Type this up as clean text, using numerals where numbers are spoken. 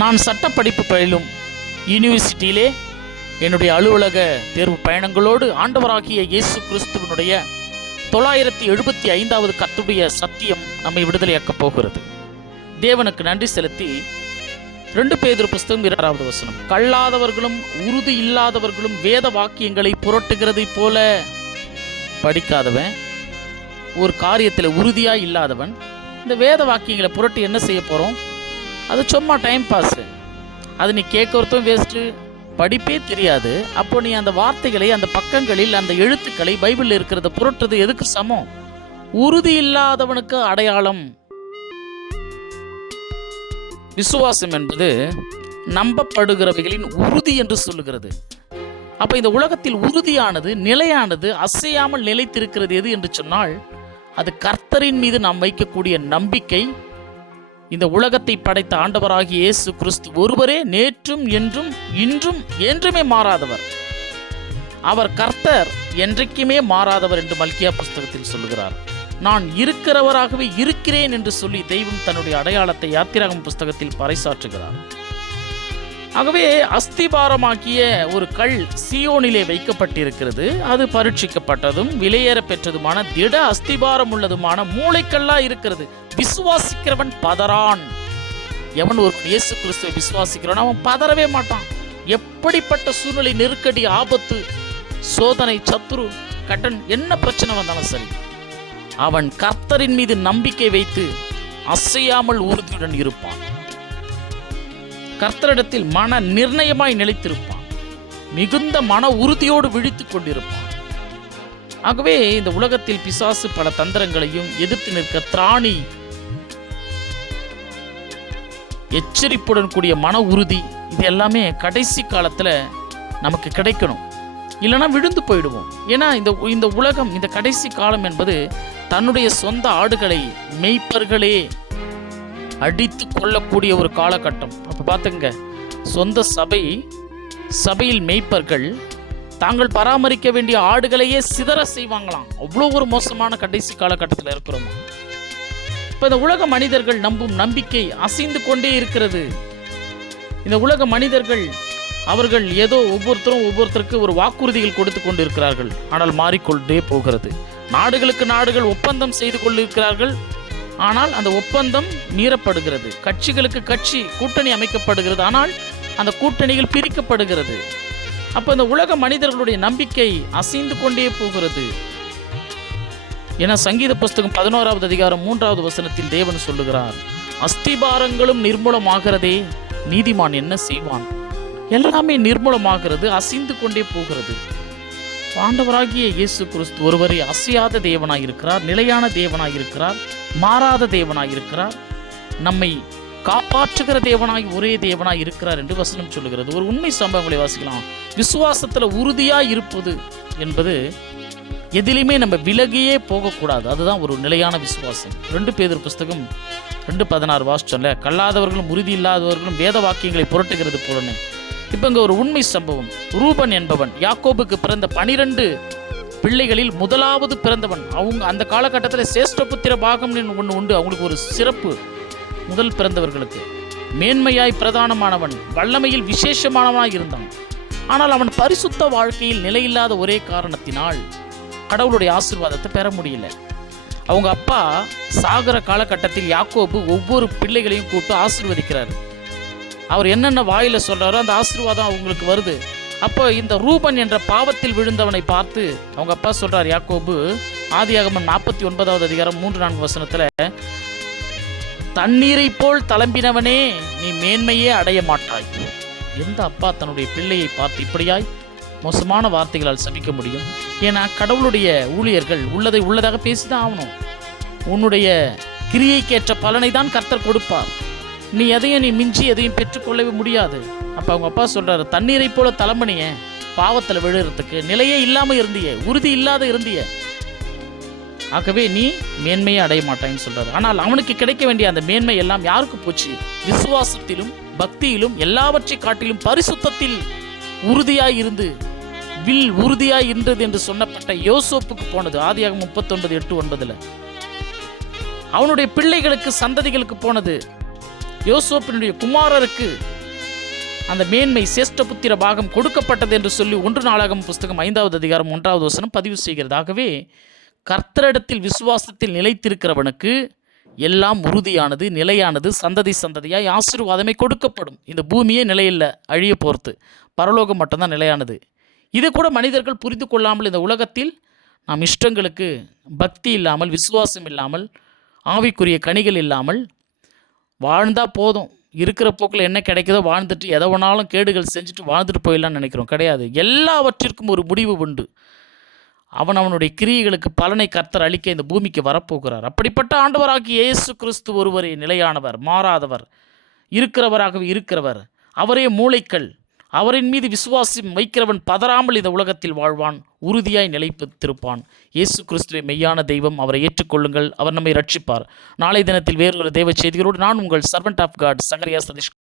நான் சட்டப்படிப்பு பயிலும் யூனிவர்சிட்டியிலே என்னுடைய அலுவலக தேர்வு பயணங்களோடு ஆண்டவராகிய இயேசு கிறிஸ்துவனுடைய 975வது கர்த்தருடைய சத்தியம் நம்மை விடுதலையாக்கப் போகிறது. தேவனுக்கு நன்றி செலுத்தி 2 பேதுரு புஸ்தகம் 2வது வசனம், கல்லாதவர்களும் உறுதி இல்லாதவர்களும் வேத வாக்கியங்களை புரட்டுகிறதை போல. படிக்காதவன், ஒரு காரியத்தில் உறுதியாக இல்லாதவன் இந்த வேத வாக்கியங்களை புரட்டி என்ன செய்ய போகிறோம்? அது சும்மா டைம் பாஸ். அது நீ கேட்கறதும் வேஸ்ட்டு, படிப்பே தெரியாது. அப்போ நீ அந்த வார்த்தைகளை, அந்த பக்கங்களில் அந்த எழுத்துக்களை பைபிளில் இருக்கிறத புரட்டுறது எதுக்கு சமம்? உறுதி இல்லாதவனுக்கு அடையாளம். விசுவாசம் என்பது நம்பப்படுகிறவைகளின் உறுதி என்று சொல்லுகிறது. அப்போ இந்த உலகத்தில் உறுதியானது, நிலையானது, அசையாமல் நிலைத்திருக்கிறது எது என்று சொன்னால் அது கர்த்தரின் மீது நாம் வைக்கக்கூடிய நம்பிக்கை. இந்த உலகத்தை படைத்த ஆண்டவராகிய இயேசு கிறிஸ்து ஒருவரே நேற்றும் என்றும் இன்றும் என்றுமே மாறாதவர். அவர் கர்த்தர், என்றைக்குமே மாறாதவர் என்று மல்கியா புஸ்தகத்தில் சொல்லுகிறார். நான் இருக்கிறவராகவே இருக்கிறேன் என்று சொல்லி தெய்வம் தன்னுடைய அடையாளத்தை யாத்திராகமம் புஸ்தகத்தில் பறைசாற்றுகிறார். ஆகவே அஸ்திபாரமாக்கிய ஒரு கல் சீயோனிலே வைக்கப்பட்டிருக்கிறது. அது பரீட்சிக்கப்பட்டதும் விலையேற பெற்றதுமான திட அஸ்திபாரம் உள்ளதுமான மூளைக்கல்லா இருக்கிறது. விசுவாசிக்கிறவன் பதறான். எவன் ஒரு இயேசு கிறிஸ்துவை விசுவாசிக்கிறான் அவன் பதறவே மாட்டான். எப்படிப்பட்ட சூழ்நிலை, நெருக்கடி, ஆபத்து, சோதனை, சத்துரு, கடன், என்ன பிரச்சனை வந்தாலும் சரி, அவன் கர்த்தரின் மீது நம்பிக்கை வைத்து அசையாமல் உறுதியுடன் இருப்பான். கர்த்தரிடத்தில் மன நிர்ணயமாய் நிலைத்திருப்பான். மிகுந்த மன உறுதியோடு விழித்துக் கொண்டிருப்பான். ஆகவே இந்த உலகத்தில் பிசாசு பல தந்திரங்களையும் எதிர்த்து நிற்க திராணி, எச்சரிப்புடன் கூடிய மன உறுதி, இது எல்லாமே கடைசி காலத்துல நமக்கு கிடைக்கணும். இல்லைன்னா விழுந்து போயிடுவோம். ஏன்னா இந்த உலகம், இந்த கடைசி காலம் என்பது தன்னுடைய சொந்த ஆடுகளை மெய்ப்பர்களே அடித்து கொள்ளக்கூடிய ஒரு காலகட்டம். அப்போ பார்த்துங்க, சொந்த சபையில் மெய்ப்பர்கள் தாங்கள் பராமரிக்க வேண்டிய ஆடுகளையே சிதற செய்வாங்களாம். அவ்வளோ ஒரு மோசமான கடைசி காலகட்டத்தில் இருக்கிறோம். இப்போ இந்த உலக மனிதர்கள் நம்பும் நம்பிக்கை அசைந்து கொண்டே இருக்கிறது. இந்த உலக மனிதர்கள் அவர்கள் ஏதோ ஒவ்வொருத்தருக்கு ஒரு வாக்குறுதிகள் கொடுத்து கொண்டு இருக்கிறார்கள். ஆனால் மாறிக்கொண்டே போகிறது. நாடுகளுக்கு நாடுகள் ஒப்பந்தம் செய்து கொண்டிருக்கிறார்கள். ஆனால் அந்த ஒப்பந்தம் மீறப்படுகிறது. கட்சிகளுக்கு கட்சி கூட்டணி அமைக்கப்படுகிறது. ஆனால் அந்த கூட்டணிகள் பிரிக்கப்படுகிறது. அப்போ இந்த உலக மனிதர்களுடைய நம்பிக்கை அசைந்து கொண்டே போகிறது. என சங்கீத புஸ்தகம் 11வது அதிகாரம் 3வது வசனத்தில் தேவன் சொல்லுகிறார், அஸ்திபாரங்களும் நிர்மூலமாகிறதே, நீதிமான் என்ன செய்வான்? எல்லாமே நிர்மூலமாகிறது, அசைந்து கொண்டே போகிறது. ஆண்டவராகிய இயேசு கிறிஸ்து ஒருவரே அசையாத தேவனாய் இருக்கிறார், நிலையான தேவனாய் இருக்கிறார், மாறாத தேவனாய் இருக்கிறார், நம்மை காப்பாற்றுகிற தேவனாய் ஒரே தேவனாய் இருக்கிறார் என்று வசனம் சொல்லுகிறது. ஒரு உண்மை சம்பவங்களை வாசிக்கலாம். விசுவாசத்தில் உறுதியாய் இருப்பது என்பது எதிலுமே நம்ம விலகியே போகக்கூடாது. அதுதான் ஒரு நிலையான விசுவாசம். 2 பேதுரு புஸ்தகம் 2:16 வாசிச்சோம்ல, கல்லாதவர்களும் உறுதி இல்லாதவர்களும் வேத வாக்கியங்களை புரட்டுகிறது போலன்னு. இப்போ இங்கே ஒரு உண்மை சம்பவம். ரூபன் என்பவன் யாக்கோபுக்கு பிறந்த 12 பிள்ளைகளில் முதலாவது பிறந்தவன். அவங்க அந்த காலகட்டத்தில் சேஷ்டபுத்திர பாகம்னு ஒன்று உண்டு. அவங்களுக்கு ஒரு சிறப்பு. முதல் பிறந்தவர்களுக்கு மேன்மையாய் பிரதானமானவன், வல்லமையில் விசேஷமானவனாய் இருந்தான். ஆனால் அவன் பரிசுத்த வாழ்க்கையில் நிலையில்லாத ஒரே காரணத்தினால் கடவுளுடைய ஆசீர்வாதத்தை பெற முடியல. அவங்க அப்பா சாகர காலகட்டத்தில் யாக்கோபு ஒவ்வொரு பிள்ளைகளையும் கூப்பிட்டு ஆசீர்வதிக்கிறார். அவர் என்னென்ன வாயில சொல்றாரோ அந்த ஆசீர்வாதம் அவங்களுக்கு வருது. அப்போ இந்த ரூபன் என்ற பாவத்தில் விழுந்தவனை பார்த்து அவங்க அப்பா சொல்றார், யாக்கோபு ஆதியாகமம் 49வது அதிகாரம் 3-4 வசனத்துல, தண்ணீரை போல் தளம்பினவனே நீ மேன்மையே அடைய மாட்டாய். எந்த அப்பா தன்னுடைய பிள்ளையை பார்த்து இப்படியாய் மோசமான வார்த்தைகளால் சபிக்க முடியும்? ஏன்னா கடவுளுடைய ஊழியர்கள் உள்ளதை உள்ளதாக பேசிதான் ஆகணும். உன்னுடைய கிரியைக்கேற்ற பலனை தான் கர்த்தர் கொடுப்பார். நீ எதையும் மிஞ்சி எதையும் பெற்றுக்கொள்ளவே முடியாது. அப்போ அவங்க அப்பா சொல்றாரு, தண்ணீரை போல தளம்பனிய பாவத்தில் விழுறதுக்கு நிலையே இல்லாமல் இருந்திய, உறுதி இல்லாத இருந்திய, ஆகவே நீ மேன்மையை அடைய மாட்டான்னு சொல்றாரு. ஆனால் அவனுக்கு கிடைக்க வேண்டிய அந்த மேன்மை எல்லாம் யாருக்கு போச்சு? விசுவாசத்திலும் பக்தியிலும் எல்லாவற்றை காட்டிலும் பரிசுத்தத்தில் உறுதியாய் இருந்து வில் உறுதியாய் இருந்தது என்று சொன்னப்பட்ட யோசேப்புக்கு போனது. ஆதியாகமம் 39:8-9 அவனுடைய பிள்ளைகளுக்கு சந்ததிகளுக்கு போனது. யோசேப்பினுடைய குமாரருக்கு அந்த மேன்மை சேஷ்டபுத்திர பாகம் கொடுக்கப்பட்டது என்று சொல்லி 1 நாளாகமம் புஸ்தகம் 5வது அதிகாரம் 1வது வசனம் பதிவு செய்கிறதாகவே கர்த்தரிடத்தில் விசுவாசத்தில் நிலைத்திருக்கிறவனுக்கு எல்லாம் உறுதியானது, நிலையானது, சந்ததி சந்ததியாய் ஆசீர்வாதமே கொடுக்கப்படும். இந்த பூமியே நிலையில்லை, அழிய போகிறது, பரலோகம் மட்டும்தான் நிலையானது. இது கூட மனிதர்கள் புரிந்து கொள்ளாமல் இந்த உலகத்தில் நாம் இஷ்டங்களுக்கு பக்தி இல்லாமல், விசுவாசம் இல்லாமல், ஆவிக்குரிய கனிகள் இல்லாமல் வாழ்ந்தால் போதும், இருக்கிற போக்கில் என்ன கிடைக்குதோ வாழ்ந்துட்டு எதை வேணாலும் கேடுகள் செஞ்சுட்டு வாழ்ந்துட்டு போயிடலான்னு நினைக்கிறோம். கிடையாது. எல்லாவற்றிற்கும் ஒரு முடிவு உண்டு. அவனுடைய கிரியைகளுக்கு பலனை கர்த்தர் அளிக்க இந்த பூமிக்கு வரப்போகிறார். அப்படிப்பட்ட ஆண்டவராகிய இயேசு கிறிஸ்து ஒருவரே நிலையானவர், மாறாதவர், இருக்கிறவராகவே இருக்கிறவர். அவரே மூளைக்கல். அவரின் மீது விசுவாசம் வைக்கிறவன் பதறாமல் இந்த உலகத்தில் வாழ்வான், உறுதியாய் நிலைத்திருப்பான். இயேசு கிறிஸ்துவை மெய்யான தெய்வம். அவரை ஏற்றுக்கொள்ளுங்கள், அவர் நம்மை ரட்சிப்பார். நாளை தினத்தில் வேறொரு தெய்வ செய்திகளோடு நான் உங்கள் servant of God Zachariah Satish.